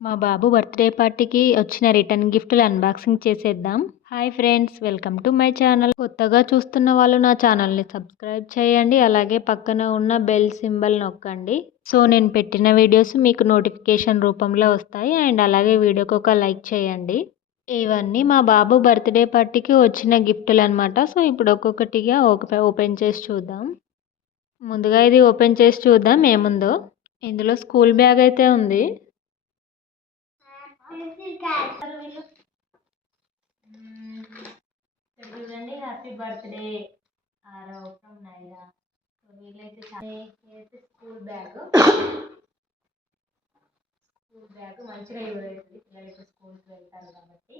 మా బాబు బర్త్‌డే పార్టీకి వచ్చిన రిటర్న్ గిఫ్ట్‌లు అన్బాక్సింగ్ చేసేద్దాం. Hi friends! Welcome to my channel. కొత్తగా చూస్తున్న వాళ్ళు నా ఛానల్‌ని సబ్స్క్రైబ్ చేయండి. అలాగే పక్కన ఉన్న బెల్ సింబల్ నొక్కండి. సో నేను పెట్టిన వీడియోస్ మీకు నోటిఫికేషన్ రూపంలో వస్తాయి. అండ్ అలాగే వీడియోకి ఒక లైక్ చేయండి. ఇవన్నీ మా బాబు బర్త్‌డే పార్టీకి వచ్చిన గిఫ్టులనమాట. సో ఇప్పుడు ఒక్కొక్కటిగా ఓపెన్ చేసి చూద్దాం. ముందుగా ఇది ఓపెన్ చేసి చూద్దాం ఏముందో. ఇందులో స్కూల్ బ్యాగ్ అయితే ఉంది. చూడండి, happy birthday Aarav from Naira. So వీళ్ళైతే స్కూల్ బ్యాగ్ మంచిగా యూజ్ అవుతుంది. పిల్లలైతే స్కూల్కి వెళ్తారు కాబట్టి.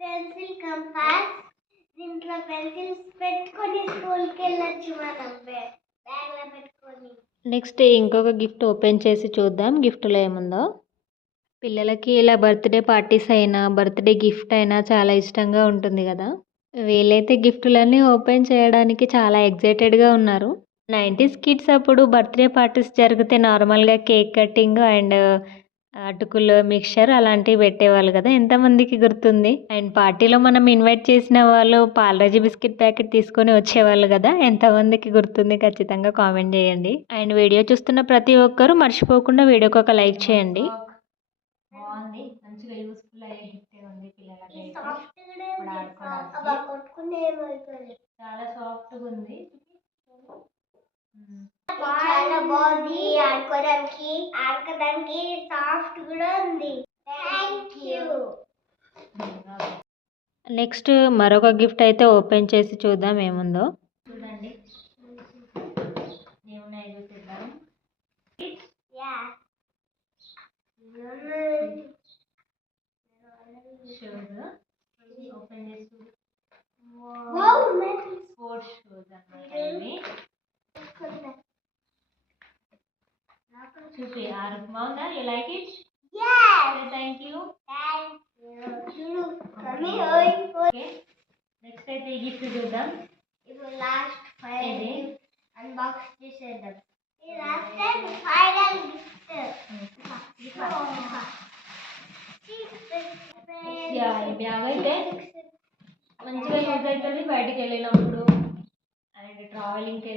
పెన్సిల్ కంపాస్, దీంట్లో పెన్సిల్స్ పెట్టుకొని స్కూల్కి వెళ్ళొచ్చు మనం బ్యాగ్లో పెట్టుకొని. నెక్స్ట్ ఇంకొక గిఫ్ట్ ఓపెన్ చేసి చూద్దాం గిఫ్ట్లో ఏముందో. పిల్లలకి ఇలా బర్త్‌డే పార్టీస్ అయినా, బర్త్‌డే గిఫ్ట్ అయినా చాలా ఇష్టంగా ఉంటుంది కదా! వీళ్ళైతే గిఫ్టులన్నీ ఓపెన్ చేయడానికి చాలా ఎక్సైటెడ్‌గా ఉన్నారు. 90స్ కిడ్స్ అప్పుడు బర్త్‌డే పార్టీస్ జరిగితే నార్మల్‌గా కేక్ కటింగ్ అండ్ అటుకులు, మిక్చర్ అలాంటివి పెట్టేవాళ్ళు కదా! ఎంతమందికి గుర్తుంది? అండ్ పార్టీలో మనం ఇన్వైట్ చేసిన వాళ్ళు పాలరాజీ బిస్కెట్ ప్యాకెట్ తీసుకొని వచ్చేవాళ్ళు కదా! ఎంతమందికి గుర్తుంది? ఖచ్చితంగా కామెంట్ చేయండి. అండ్ వీడియో చూస్తున్న ప్రతి ఒక్కరూ మర్చిపోకుండా వీడియోకి ఒక లైక్ చేయండి. బాగుంది, మంచిగా యూస్ఫుల్ అయ్యే గిఫ్టే ఉంది పిల్లలకి. చాలా సాఫ్ట్గా ఉంది. చాలా బాగుంది, ఆడుకోవడానికి సాఫ్ట్ కూడా ఉంది. థాంక్యూ. నెక్స్ట్ మరొక గిఫ్ట్ అయితే ఓపెన్ చేసి చూద్దాం ఏముందో. చూడండి ఏమున్నాయి చూద్దాం. షూస్ ఓపెన్ చేసి స్పోర్ట్స్ షూస్ అన్నమాట ఇవి. చూపి ఆరు బాగుందా? You like it? Thank you. Next అయితే ఈ గిఫ్ట్ చూద్దాం. ఇప్పుడు లాస్ట్ ఫైనల్ అన్బాక్స్ చేసేద్దాం. ఈ లాస్ట్ అండ్ ఫైనల్ గిఫ్ట్. ఈ బ్యాగ్ అయితే మంచిగా యూజ్ అవుతుంది బయటికి వెళ్ళినప్పుడు. అండ్ ట్రావెలింగ్లో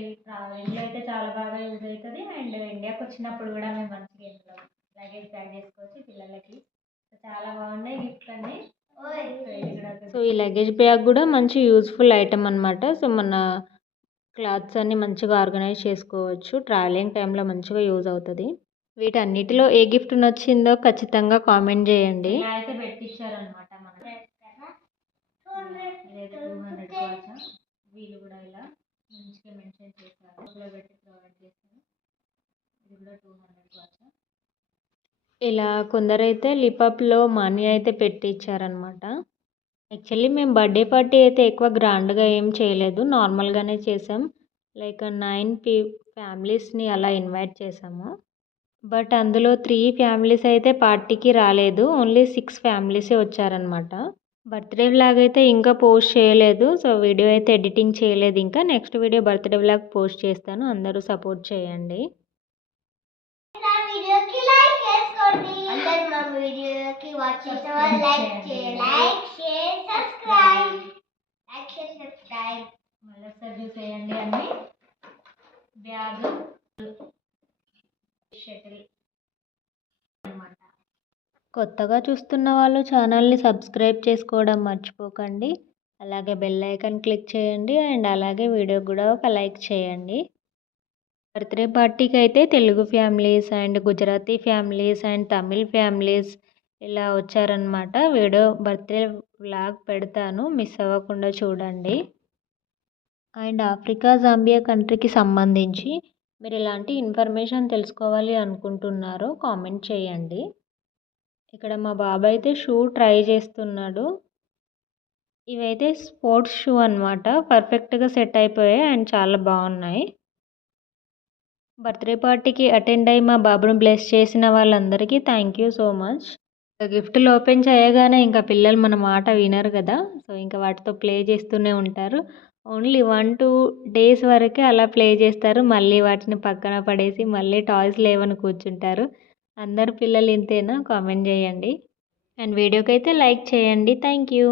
అయితే చాలా బాగా యూజ్ అవుతుంది. అండ్ ఇండియాకి వచ్చినప్పుడు కూడా మేము మంచిగా ఇంట్లో లగేజ్ ప్యాక్ చేసుకోవచ్చు పిల్లలకి. చాలా బాగున్నాయి గిఫ్ట్లు అన్నీ. సో ఈ లగేజ్ బ్యాగ్ కూడా మంచి యూజ్ఫుల్ ఐటమ్ అనమాట. సో మన క్లాత్స్ అన్నీ మంచిగా ఆర్గనైజ్ చేసుకోవచ్చు. ట్రావెలింగ్ టైంలో మంచిగా యూజ్ అవుతుంది. వీటన్నిటిలో ఏ గిఫ్ట్ నచ్చిందో ఖచ్చితంగా కామెంట్ చేయండి. అయితే పెట్టించారనమాట మన ఇదైతే 200 కావచ్చు. వీళ్ళు కూడా ఇలా మంచిగా మెన్షన్ చేశారు. పెట్టి ప్రొవైడ్ చేశారు. ఇది కూడా 200 కావచ్చు. ఇలా కొందరైతే లిపప్లో మనీ అయితే పెట్టించారనమాట. యాక్చువల్లీ మేము బర్త్డే పార్టీ అయితే ఎక్కువ గ్రాండ్గా ఏం చేయలేదు, నార్మల్గానే చేసాం. లైక్ 9 ఫ్యామిలీస్ని అలా ఇన్వైట్ చేసాము. బట్ అందులో 3 ఫ్యామిలీస్ అయితే పార్టీకి రాలేదు. ఓన్లీ 6 ఫ్యామిలీసే వచ్చారనమాట. బర్త్‌డే వ్లాగ్ అయితే ఇంకా పోస్ట్ చేయలేదు. సో వీడియో అయితే ఎడిటింగ్ చేయలేదు ఇంకా. Next video birthday vlog post చేస్తాను. అందరూ సపోర్ట్ చేయండి. మళ్ళొకసారి చూసేయండి అన్ని బ్యాగ్ షటిల్ అన్నమాట. కొత్తగా చూస్తున్న వాళ్ళు ఛానల్ని సబ్స్క్రైబ్ చేసుకోవడం మర్చిపోకండి. అలాగే బెల్ ఐకాన్ క్లిక్ చేయండి. అండ్ అలాగే వీడియో కూడా ఒక లైక్ చేయండి. బర్త్‌డే పార్టీకి అయితే Telugu families and Gujarati families and Tamil families ఇలా వచ్చారనమాట. వీడియో బర్త్‌డే వ్లాగ్ పెడతాను, మిస్ అవ్వకుండా చూడండి. అండ్ ఆఫ్రికా జాంబియా కంట్రీకి సంబంధించి మీరు ఎలాంటి ఇన్ఫర్మేషన్ తెలుసుకోవాలి అనుకుంటున్నారో కామెంట్ చేయండి. ఇక్కడ మా బాబు అయితే షూ ట్రై చేస్తున్నాడు. ఇవైతే స్పోర్ట్స్ షూ అనమాట. పర్ఫెక్ట్గా సెట్ అయిపోయాయి అండ్ చాలా బాగున్నాయి. బర్త్‌డే పార్టీకి అటెండ్ అయ్యి మా బాబుని బ్లెస్ చేసిన వాళ్ళందరికీ థ్యాంక్ యూ సో మచ్. గిఫ్ట్లు ఓపెన్ చేయగానే ఇంకా పిల్లలు మన మాట వినరు కదా! సో ఇంకా వాటితో ప్లే చేస్తూనే ఉంటారు. ఓన్లీ 1-2 డేస్ వరకే అలా ప్లే చేస్తారు. మళ్ళీ వాటిని పక్కన పడేసి మళ్ళీ టాయ్స్ లేవని కూర్చుంటారు. అందరు పిల్లలు ఇంతేనా? కామెంట్ చేయండి. అండ్ వీడియోకైతే లైక్ చేయండి. Thank you.